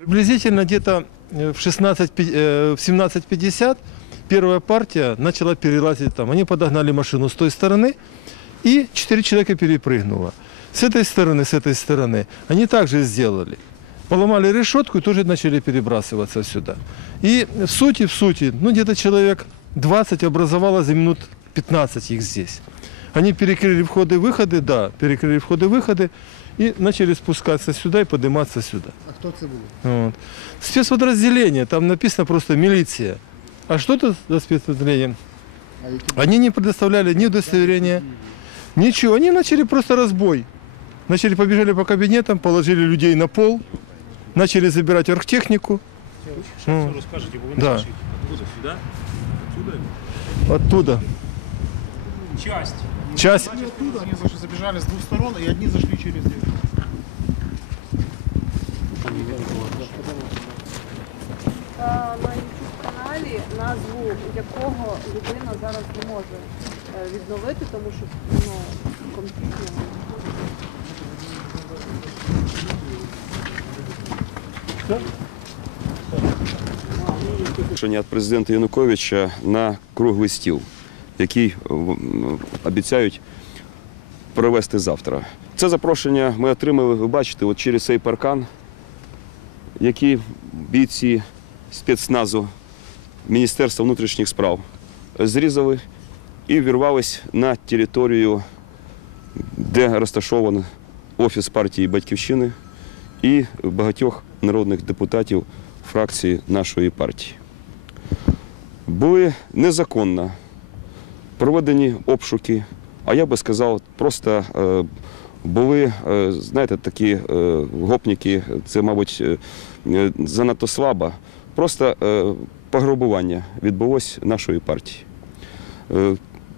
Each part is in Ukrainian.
Приблизительно где-то э, в 16, пи- э, в 17.50 первая партия начала перелазить там. Они подогнали машину с той стороны, и четыре человека перепрыгнуло. С этой стороны, с этой стороны. Они также сделали. Поломали решетку и тоже начали перебрасываться сюда. И в сути, в сути, ну где-то человек 20 образовалось за минут 15 их здесь. Они перекрыли входы-выходы, да, перекрыли входы-выходы И начали спускаться сюда и подниматься сюда. А хто це був? Вот. Спецподразделение, там написано просто милиция. А что это за спецподразделение? А Они не предоставляли ни удостоверения, ничего. Они начали просто разбой. Начали, побежали по кабинетам, положили людей на пол, начали забирать оргтехнику. Сейчас Ну, расскажете, вы да. Сюда? Отсюда? Оттуда. Часть. Часть. Они оттуда, они заш- забежали с двух сторон, и одни зашли через дверь. На youtube каналі, назву якого людина зараз не може е, відновити, тому що ну, конфліктно. Рішення президента Януковича на круглий стіл, який обіцяють провести завтра. Це запрошення ми отримали, ви бачите, от через цей паркан, який бійці спецназу Міністерства внутрішніх справ зрізали і вірвались на територію, де розташований офіс партії Батьківщини і багатьох народних депутатів фракції нашої партії. Були незаконно проведені обшуки, а я би сказав, просто е, були, е, знаєте, такі е, гопніки, це, мабуть, занадто слабо. Просто пограбування відбулось нашої партії.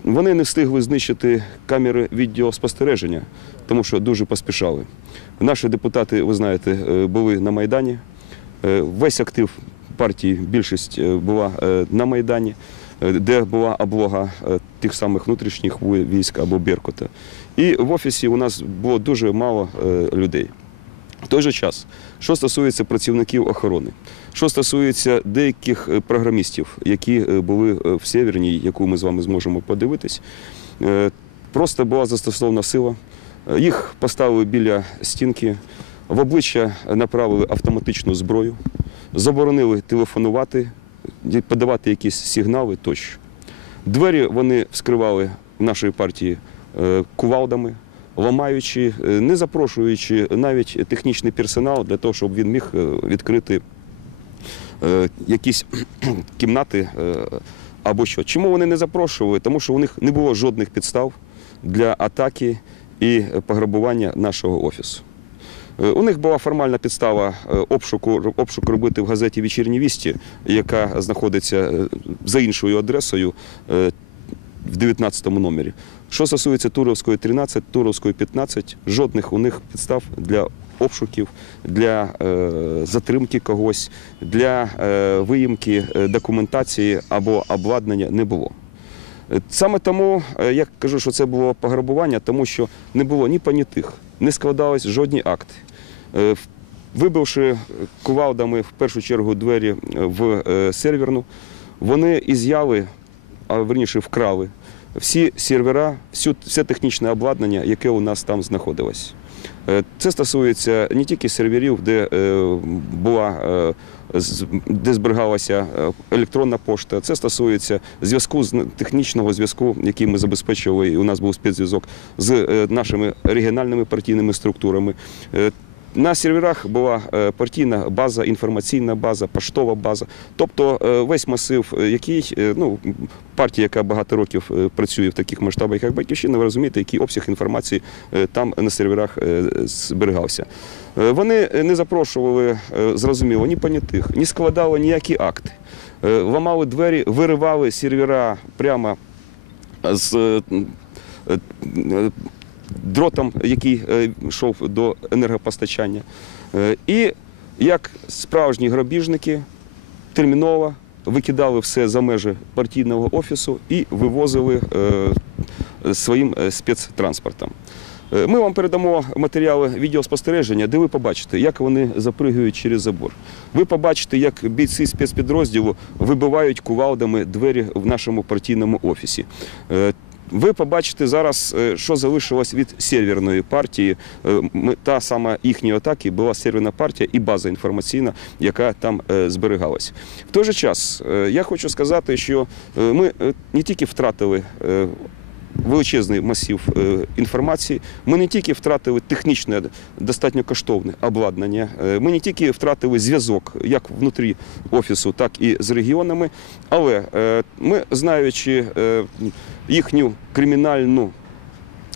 Вони не встигли знищити камери відеоспостереження, тому що дуже поспішали. Наші депутати, ви знаєте, були на Майдані. Весь актив партії, більшість була на Майдані, де була облога тих самих внутрішніх військ або Беркута. І в офісі у нас було дуже мало е, людей. В той же час, що стосується працівників охорони, що стосується деяких е, програмістів, які е, були в Северній, яку ми з вами зможемо подивитись, просто була застосована сила. Їх поставили біля стінки, в обличчя направили автоматичну зброю, заборонили телефонувати, подавати якісь сигнали тощо. Двері вони вскривали нашої партії е, кувалдами, ламаючи, е, не запрошуючи навіть технічний персонал для того, щоб він міг е, відкрити якісь кімнати або що. Чому вони не запрошували? Тому що у них не було жодних підстав для атаки і пограбування нашого офісу. Е, У них була формальна підстава е, обшуку, обшук робити в газеті Вечірні вісті, яка знаходиться е, за іншою адресою в 19 номері. Що стосується Туровської 13, Туровської 15, жодних у них підстав для обшуків, для затримки когось, для виїмки документації або обладнання не було. Саме тому я кажу, що це було пограбування, тому що не було ні понятих, не складались жодні акти. Е, Вибивши кувалдами в першу чергу двері е, в е, серверну, вони із'яли, а верніше вкрали всі сервера, всю, все технічне обладнання, яке у нас там знаходилось. Це стосується не тільки серверів, де була де зберігалася електронна пошта. Це стосується зв'язку технічного зв'язку, який ми забезпечували. І у нас був спецзв'язок з нашими регіональними партійними структурами. На серверах була е, партійна база, інформаційна база, поштова база. Тобто е, весь масив, е, який ну, партія, яка багато років працює в таких масштабах, як Батьківщина, ви розумієте, який обсяг інформації там на серверах зберігався. Вони не запрошували, зрозуміло, ні понятих, ні складали ніякі акти. Ламали двері, виривали сервера прямо з дротом, який е, йшов до енергопостачання. Е, І як справжні грабіжники терміново викидали все за межі партійного офісу і вивозили е, своїм спецтранспортом. Ми вам передамо матеріали відеоспостереження, де ви побачите, як вони запригують через забор. Ви побачите, як бійці спецпідрозділу вибивають кувалдами двері в нашому партійному офісі. Ви побачите зараз, е, що залишилось від серверної партії. Е, Та сама їхні атаки була серверна партія і база інформаційна, яка там е, зберігалась. В той же час я хочу сказати, що ми не тільки втратили величезний масив е, інформації. Ми не тільки втратили технічне, достатньо коштовне обладнання, е, ми не тільки втратили зв'язок як внутрі офісу, так і з регіонами, але е, ми, знаючи їхню кримінальну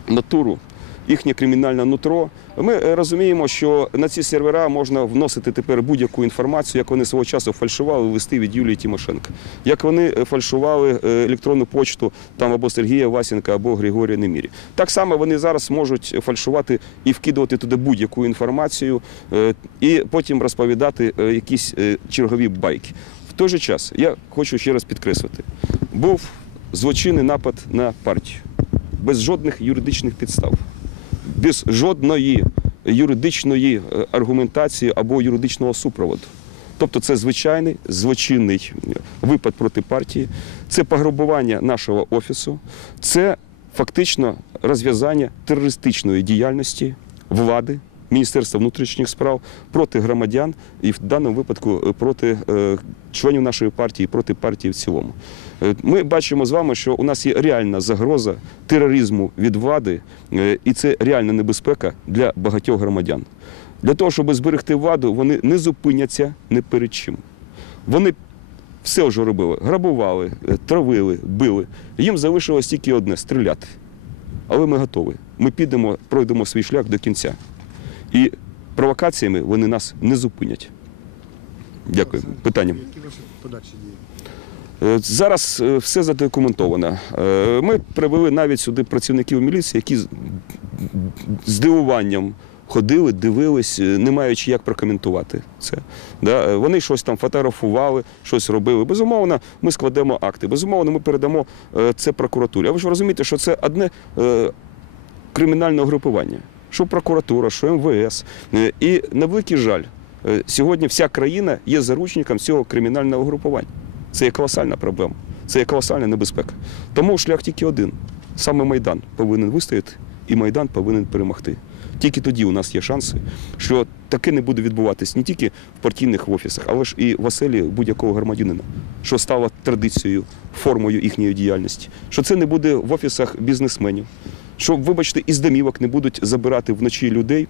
натуру, їхнє кримінальне нутро. Ми е, розуміємо, що на ці сервера можна вносити тепер будь-яку інформацію, як вони свого часу фальшували листи від Юлії Тимошенко, як вони е, фальшували е, електронну почту там або Сергія Васенка, або Григорія Немірі. Так само вони зараз можуть фальшувати і вкидувати туди будь-яку інформацію, і потім розповідати якісь чергові байки. В той же час я хочу ще раз підкреслити: був злочинний напад на партію без жодних юридичних підстав, без жодної юридичної е, аргументації або юридичного супроводу. Тобто це звичайний злочинний випад проти партії, це пограбування нашого офісу, це фактично розв'язання терористичної діяльності влади, Міністерства внутрішніх справ проти громадян і в даному випадку е, проти е, членів нашої партії, проти партії в цілому. Е, Ми бачимо з вами, що у нас є реальна загроза тероризму від влади, і це реальна небезпека для багатьох громадян. Для того, щоб зберегти владу, вони не зупиняться не перед чим. Вони все вже робили: грабували, травили, били. Їм залишилось тільки одне стріляти. Але ми готові. Ми підемо, пройдемо свій шлях до кінця. І провокаціями вони нас не зупинять. Дякую. Питання. Які ваші подальші дії? Е, Зараз е, все задокументовано. Е, Ми привели навіть сюди працівників міліції, які з здивуванням ходили, дивились, не маючи як прокоментувати це. Да? Вони щось там фотографували, щось робили. Безумовно, ми складемо акти. Безумовно, ми передамо це прокуратурі. А ви ж розумієте, що це одне кримінальне угрупування. Що прокуратура, що МВС. Е, І на великий жаль, е, сьогодні вся країна є заручником цього кримінального угрупування. Це є колосальна проблема, це є колосальна небезпека. Тому шлях тільки один. Саме Майдан повинен вистояти, і Майдан повинен перемогти. Тільки тоді у нас є шанси, що таке не буде відбуватись не тільки в партійних офісах, але ж і в оселі будь-якого громадянина, що стало традицією, формою їхньої діяльності, що це не буде в офісах бізнесменів, що, вибачте, із домівок не будуть забирати вночі людей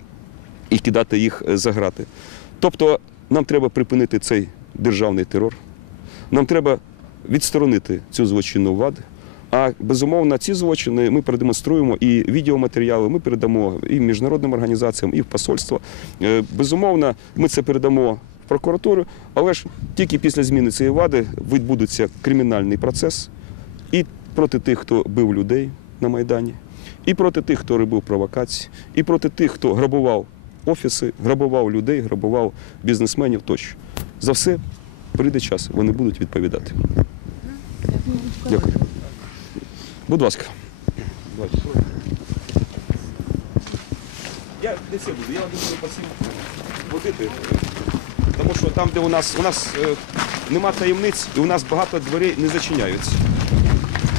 і кидати їх е, за грати. Тобто нам треба припинити цей державний терор. Нам треба відсторонити цю злочинну владу. А безумовно, ці злочини ми продемонструємо і відеоматеріали, ми передамо і міжнародним організаціям, і в посольство. Е, Безумовно, ми це передамо в прокуратуру, але ж тільки після зміни цієї влади відбудеться кримінальний процес і проти тих, хто бив людей на Майдані, і проти тих, хто робив провокації, і проти тих, хто грабував офіси, грабував людей, грабував бізнесменів тощо. За все прийде час, вони будуть відповідати. Дякую. Будь ласка. Я не це буду, я буду по всім водити. Тому що там, де у нас у нас е, нема таємниць, і у нас багато дверей не зачиняються.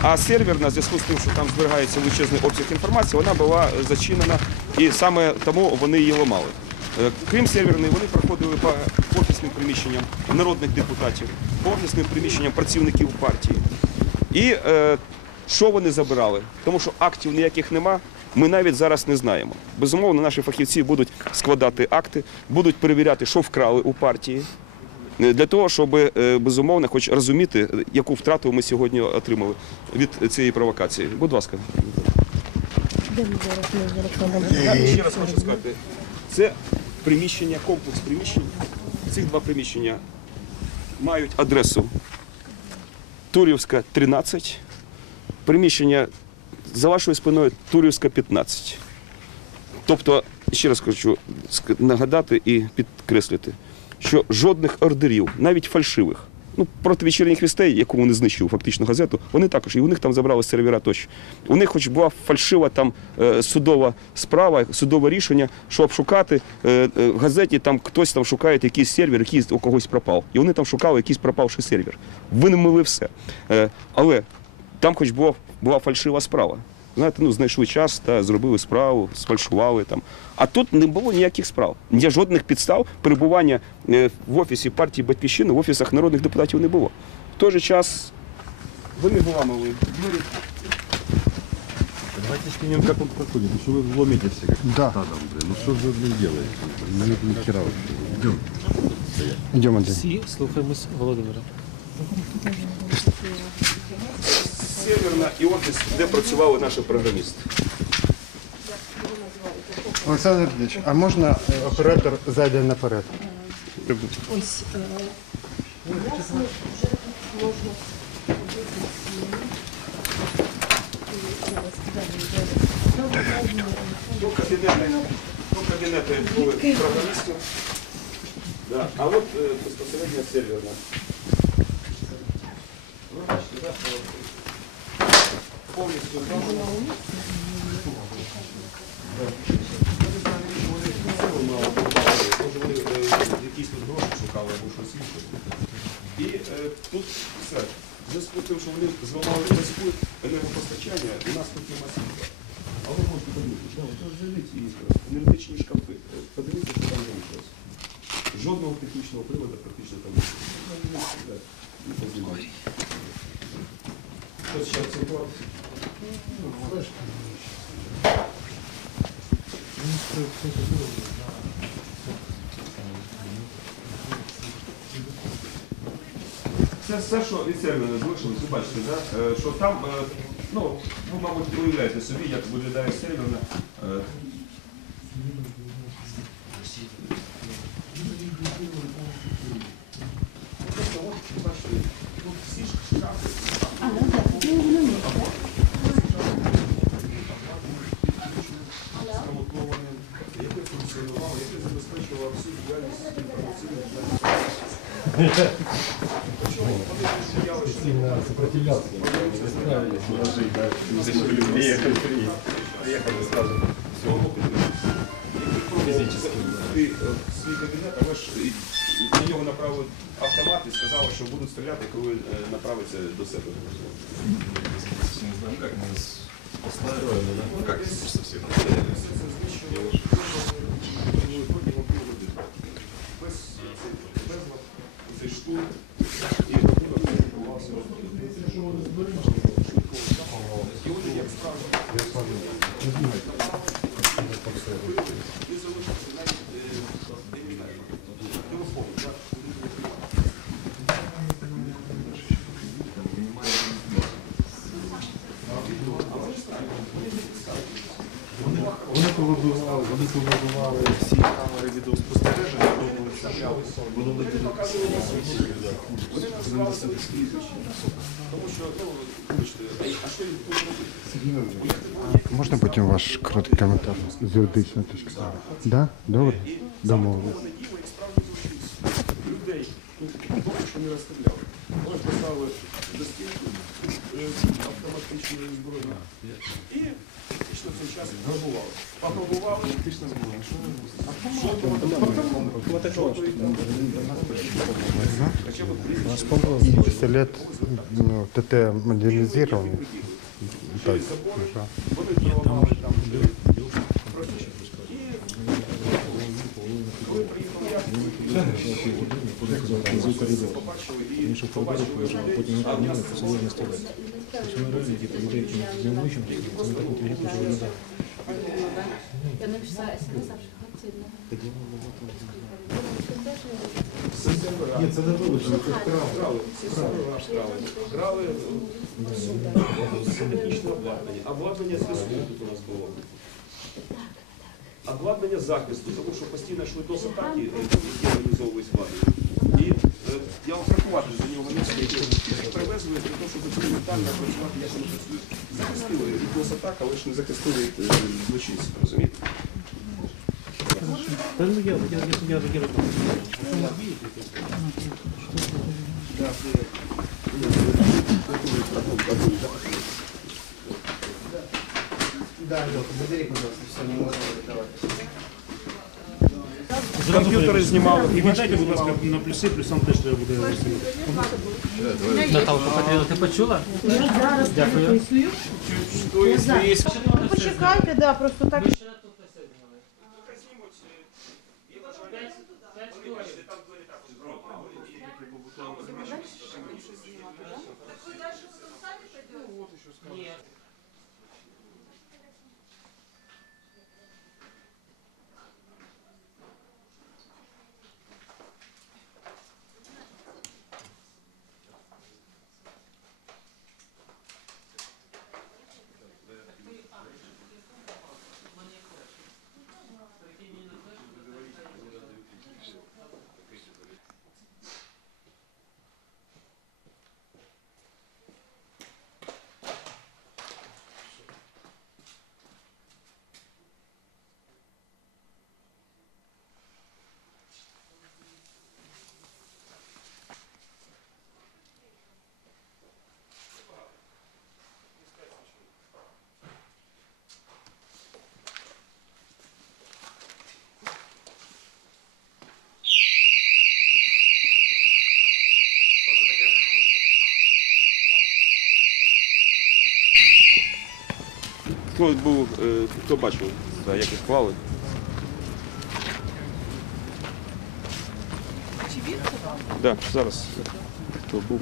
А сервер, на зв'язку з тим, що там зберігається величезний обсяг інформації, вона була зачинена, і саме тому вони її ламали. Е, Крім серверної, вони проходили по офісним приміщенням народних депутатів, по офісним приміщенням працівників партії. І е, що вони забирали? Тому що актів ніяких нема. Ми навіть зараз не знаємо. Безумовно, наші фахівці будуть складати акти, будуть перевіряти, що вкрали у партії, для того, щоб е, безумовно, хоч розуміти, е, яку втрату ми сьогодні отримали від цієї провокації. Будь ласка. Я ще раз хочу сказати, це приміщення, комплекс приміщень. Ці два приміщення мають адресу Турівська, 13. Приміщення за вашою спиною Турівська, 15. Тобто, ще раз хочу нагадати і підкреслити, що жодних ордерів, навіть фальшивих, Ну, проти вечірніх вістей, яку вони знищили фактично газету, вони також, і у них там забрали сервера тощо. У них хоч була фальшива там е, судова справа, судове рішення, що обшукати е, е, в газеті, там хтось там шукає якийсь сервер, який у когось пропав. І вони там шукали якийсь пропавший сервер. Винемили все. Але там хоч була, була фальшива справа. Знаєте, ну знайшли час та зробили справу, сфальшували там. А тут не було ніяких справ. Ні жодних підстав перебування е, в офісі партії Батьківщини, в офісах народних депутатів не було. В той же час вони виламали двері. Давайте снимем, как он проходит. Ну что вы вломитесь как Да. стадом, блин. Ну что же вы делаете? Ну, это ни хера вообще. Идем. Идем, Андрей. Всі слухаємось Володимира. Северна і офіс, де працювали наші програмісти. Олександр Ильич, а можна е, оператор зайде наперед? Ось е, власне вже можна До кабінету, до кабінету були програмістів. Да. А от е, безпосередньо серверна. Бачите, повністю. Може. І тут все. Зв'язку тим, що вони зламали зв'язку енергопостачання, у нас тут нема світла. Але можете подивитися, енергетичні шкафи. Подивіться, що там залишилось. Жодного технічного приладу практично там немає. Познімали. Щось. Це все, що від сервера залишилось, ви бачите, да? Е, що там, е, ну, ви, мабуть, уявляєте собі, як виглядає серверна. е. Скамутоване, яке функціонувало, яке забезпечувало всю діяльність інформаційних Ти е, свій кабінет, але ж на нього направили автомат і сказали, що будуть стріляти, коли направиться до себе. Ну, как совсем. Без ваш короткий коментар з юридичної точки зору? Да? Добре? Домовились. Вони діли і справді зустрілися. Людей ну, поки що не розстріляли. Вони поставили до стінки е, автоматичної зброї. І фактично цей час грабували. Пограбували фактично зброю. Жодної там Хоча б прізвище. И пистолет ну, ТТ модернизированный. Так. Вони торгували там. Побачили і побачили. Потім посадили на столець. Тобто реально, типу, людей якимось дивовижем, вони так інтелігентно, що виглядали. Я написала смс, активно. Ні, це не вилучили, це всі сервера грали. Грали технічне обладнання. Обладнання зв'язку тут у нас було. Обладнання захисту, тому що постійно йшли досатаки, які реалізовувались владою. І е, я вам рахувати за нього не встиг. Їх привезли для того, щоб елементарно працювати, як вони працюють. Захистили від досатак, але ж не захистили е, злочинців, розумієте? Та ну я, я, я, я, я, я, Комп'ютери знімали. І віддайте, будь ласка, на плюси, плюсом теж треба буде. Наталка Петрівна, ти почула? Дякую. Почекайте, да, просто так. Хто був, е, хто бачив, да, як їх клали? Да, зараз. Хто був?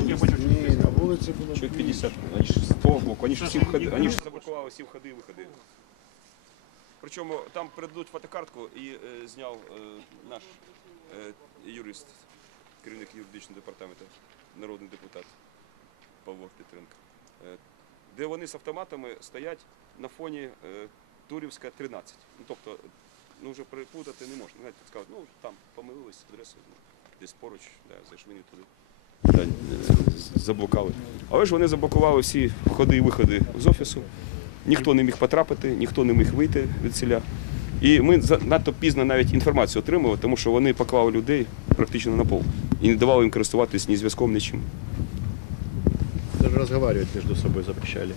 Ні, на вулиці було. Чоловік 50. Вони ж з того боку, вони ж всі входи, вони ж заблокували всі входи і виходи. Причому там передадуть фотокартку і е, зняв е, наш е, юрист, керівник юридичного департаменту, народний депутат Павло Петренко. Е, де вони з автоматами стоять на фоні е, Турівська 13. Ну, тобто, ну вже переплутати не можна. Знаєте, сказати, ну там помилились адресою, ну, десь поруч, да, зайшли не туди. Е, заблокали. Але ж вони заблокували всі входи і виходи з офісу. Ніхто не міг потрапити, ніхто не міг вийти від селя. І ми надто пізно навіть інформацію отримали, тому що вони поклали людей практично на пол і не давали їм користуватись ні зв'язком, нічим. Даже разговаривать между собой запрещали.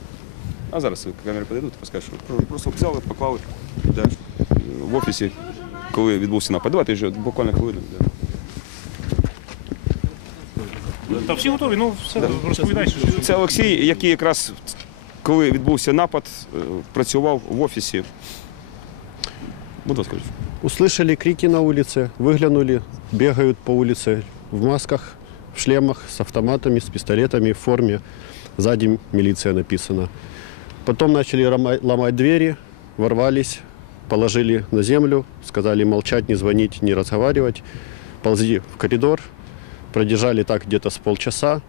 А зараз камери підійдуть і поскажуть, що про- просто взяли, поклали да, в офісі, коли відбувся напад. Давайте вже буквально хвилину. Да. Та всі готові, ну все, розповідай, що Це Олексій, який якраз коли відбувся напад, е, працював в офісі. Будь ласка. Услышали крики на улице, выглянули, бегают по улице в масках, в шлемах, с автоматами, с пистолетами, в форме. Сзади милиция написано. Потом начали ломать двери, ворвались, положили на землю, сказали молчать, не звонить, не разговаривать. Ползли в коридор, продержали так где-то с полчаса.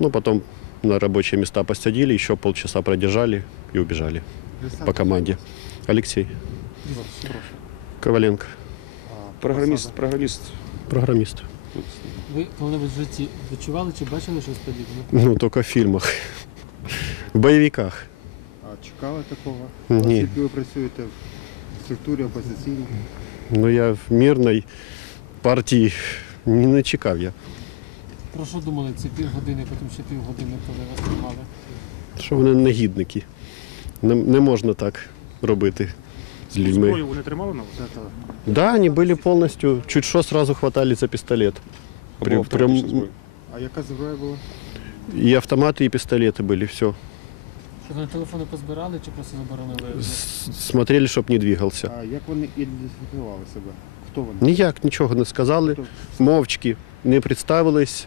Ну, потом на рабочие места посадили, еще полчаса продержали и убежали по команде. Алексей Коваленко, Програміст, програміст. программист. Ви коли-небудь в житті відчували чи бачили щось подібне? Ну, только в фильмах. В боевиках. А чекали такого? Ні. Оскільки ви працюєте в структурі опозиційній. Ну, я в мирной партії не не чекав я. Про що думали ці півгодини, потім ще півгодини, коли вас тримали? Що вони негідники. Не, не можна так робити з людьми. зброю вони тримали на вас? Да, вони були повністю, чуть що сразу хватали за пістолет. Або Прям- А яка зброя була? І автомати, і пістолети були, все. Що вони телефони позбирали чи просто заборонили? Смотрели, щоб не двигався. А як вони ідентифікували себе? Хто вони? Ніяк нічого не сказали, Хто мовчки, не представились,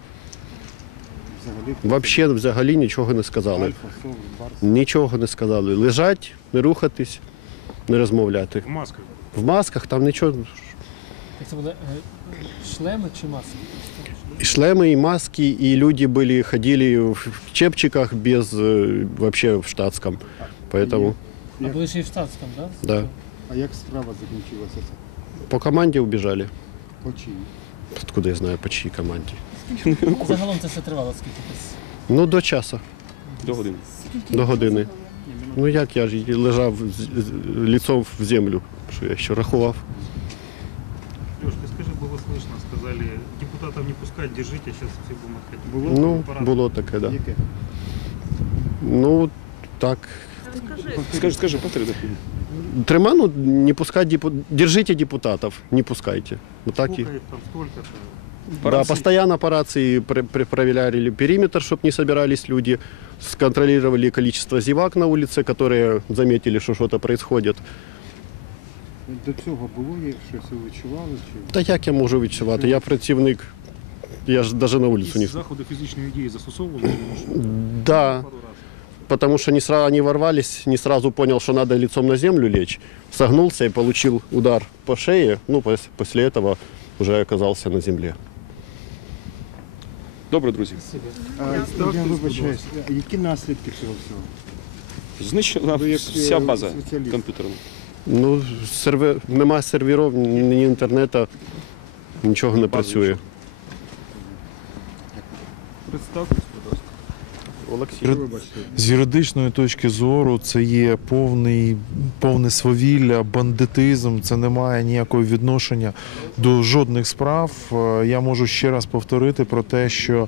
взагалі? взагалі, взагалі нічого не сказали. Альфа, Совр, Барс. Нічого не сказали. Лежать, не рухатись, не розмовляти. В масках. В масках там нічого. Це були е, шлеми чи маски? І шлеми, і маски, і люди були, ходили в чепчиках без э, вообще в штатском. Поэтому А були ще й в штатському, так? Да. А як справа закінчилася? це? по команді убежали. По чиї? Откуда я знаю, по чиїй команді. Загалом це все тривало скільки? Ну, до часу, До години. до години. Ну як я ж лежав лицом в землю, що я ще рахував. Леш, ти скажи, було слышно, сказали, депутатів не пускать, держите, зараз всі будемо відходити. Було Ну, апарат? було таке, да. Ну, так. Скажи, Скажи, скажи, повтори. Триману не пускать, держите депутатів, не пускайте. Вот так. Сколько їх там, сколько? -то? По Да, рации? постоянно по рации пр- пр- проверяли периметр, чтобы не собирались люди, сконтролировали количество зевак на улице, которые заметили, что что-то происходит. До цього було є щось ви відчували? Чи... Та як я можу відчувати? Я працівник, я ж навіть на вулицю не... Якісь заходи фізичної дії застосовували? Тому що Да, пару раз. потому что не сразу они ворвались, не сразу понял, что надо лицом на землю лечь. Согнулся и получил удар по шее. Ну, пос- после этого уже оказался на земле. Добре, друзі. А, я вибачаюсь, які наслідки цього всього? Знищена вся е, база комп'ютерна. Ну, сервер... нема серверів, ні інтернету, нічого не працює. нічого. Олексій. З юридичної точки зору це є повний, повне свавілля, бандитизм. Це не має ніякого відношення до жодних справ. Е, Я можу ще раз повторити про те, що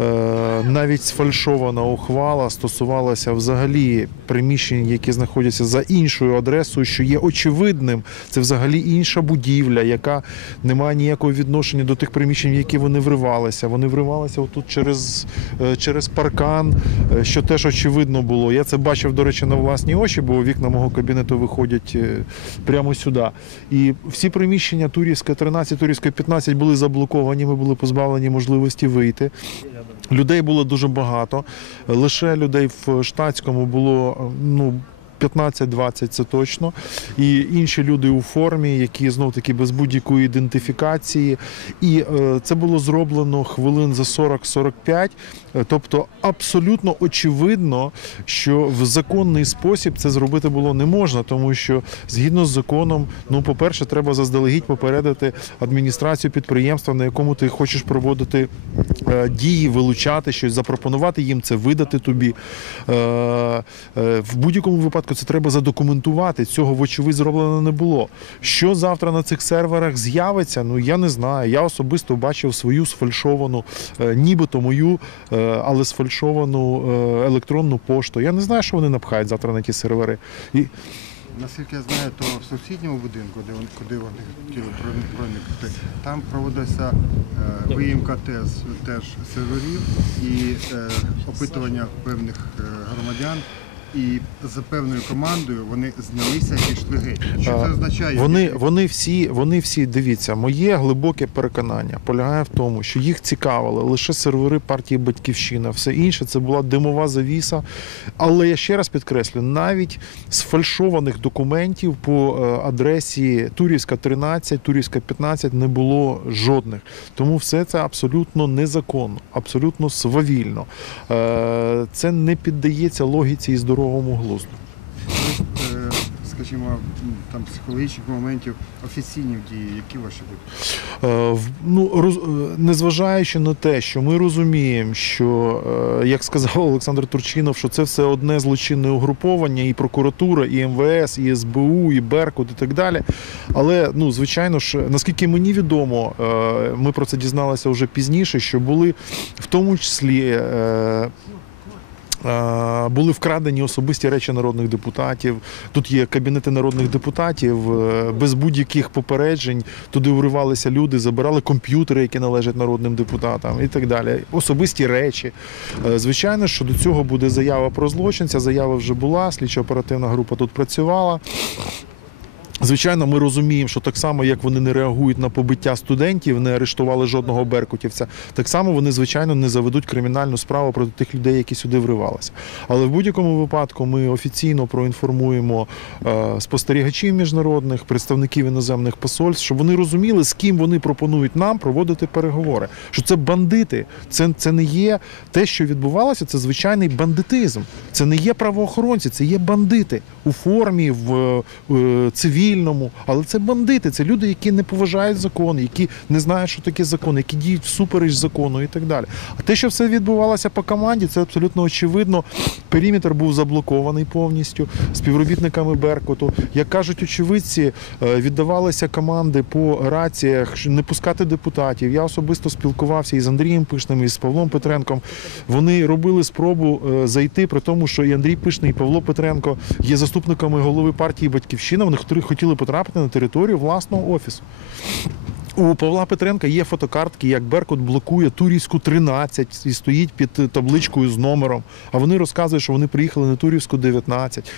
е, навіть сфальшована ухвала стосувалася взагалі приміщень, які знаходяться за іншою адресою, що є очевидним. Це взагалі інша будівля, яка не має ніякого відношення до тих приміщень, в які вони вривалися. Вони вривалися отут через, е, через паркан, е, що теж очевидно було. Я це бачив, до речі, на власні очі, бо вікна мого кабінету виходять е, прямо сюди. І всі приміщення Турівська 13, Турівська 15 були заблоковані, ми були позбавлені можливості вийти. Людей було дуже багато. Лише людей в штатському було е, ну. 15-20 це точно. І інші люди у формі, які знов таки без будь-якої ідентифікації. І е, це було зроблено хвилин за 40-45. Е, Тобто абсолютно очевидно, що в законний спосіб це зробити було не можна, тому що згідно з законом, ну, по-перше, треба заздалегідь попередити адміністрацію підприємства, на якому ти хочеш проводити е, дії, вилучати щось, запропонувати їм це, видати тобі. В будь-якому випадку це треба задокументувати. Цього вочевидь зроблено не було. Що завтра на цих серверах з'явиться? Ну я не знаю. Я особисто бачив свою сфальшовану, е, нібито мою, е, але сфальшовану е, електронну пошту. Я не знаю, що вони напхають завтра на ті сервери. І Наскільки я знаю, то в сусідньому будинку, де вони, куди вони хотіли проникнути, там проводиться е, виїмка теж, серверів і е, опитування певних громадян. І за певною командою вони знялися і пішли геть. Що це означає? Вони, вони всі, вони всі, дивіться, моє глибоке переконання полягає в тому, що їх цікавили лише сервери партії Батьківщина, все інше це була димова завіса. Але я ще раз підкреслю, навіть з фальшованих документів по е, адресі Турівська 13, Турівська 15 не було жодних. Тому все це абсолютно незаконно, абсолютно свавільно. Е, Це не піддається логіці і здоровому глузду. Е, скажімо, там психологічних моментів офіційні дії, які ваші будуть? Е, Ну, роз, е, незважаючи на те, що ми розуміємо, що, як сказав Олександр Турчинов, що це все одне злочинне угруповання, і прокуратура, і МВС, і СБУ, і Беркут, і так далі. Але, ну, звичайно ж, наскільки мені відомо, ми про це дізналися вже пізніше, що були в тому числі. Були вкрадені особисті речі народних депутатів. Тут є кабінети народних депутатів е, без будь-яких попереджень. Туди вривалися люди, забирали комп'ютери, які належать народним депутатам, і так далі. Особисті речі. Е, Звичайно, що до цього буде заява про злочин. Ця заява вже була. Слідчо оперативна група тут працювала. Звичайно, ми розуміємо, що так само, як вони не реагують на побиття студентів, не арештували жодного беркутівця, так само вони, звичайно, не заведуть кримінальну справу проти тих людей, які сюди вривалися. Але в будь-якому випадку ми офіційно проінформуємо е, спостерігачів міжнародних, представників іноземних посольств, щоб вони розуміли, з ким вони пропонують нам проводити переговори. Що це бандити, це, це не є те, що відбувалося, це звичайний бандитизм. Це не є правоохоронці, це є бандити у формі, в е, цивільному. Але це бандити, це люди, які не поважають закон, які не знають, що таке закон, які діють всупереч закону і так далі. А те, що все відбувалося по команді, це абсолютно очевидно. Периметр був заблокований повністю співробітниками Беркуту. Як кажуть очевидці, е, віддавалися команди по раціях не пускати депутатів. Я особисто спілкувався із Андрієм Пишним, і з Павлом Петренком. Вони робили спробу е, зайти, при тому, що і Андрій Пишний, і Павло Петренко є заступниками голови партії Батьківщина. Вони хотіли- потрапити на територію власного офісу. У Павла Петренка є фотокартки, як Беркут блокує Турівську 13 і стоїть під табличкою з номером. А вони розказують, що вони приїхали на Турівську 19.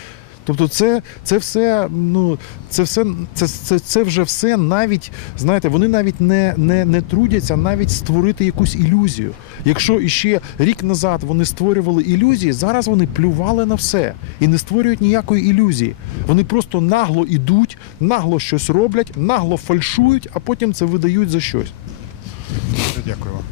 Тобто, це, це все, ну це все, це, це, це вже все навіть, знаєте, вони навіть не, не, не трудяться навіть створити якусь ілюзію. Якщо іще рік назад вони створювали ілюзії, зараз вони плювали на все і не створюють ніякої ілюзії. Вони просто нагло ідуть, нагло щось роблять, нагло фальшують, а потім це видають за щось. Дякую вам.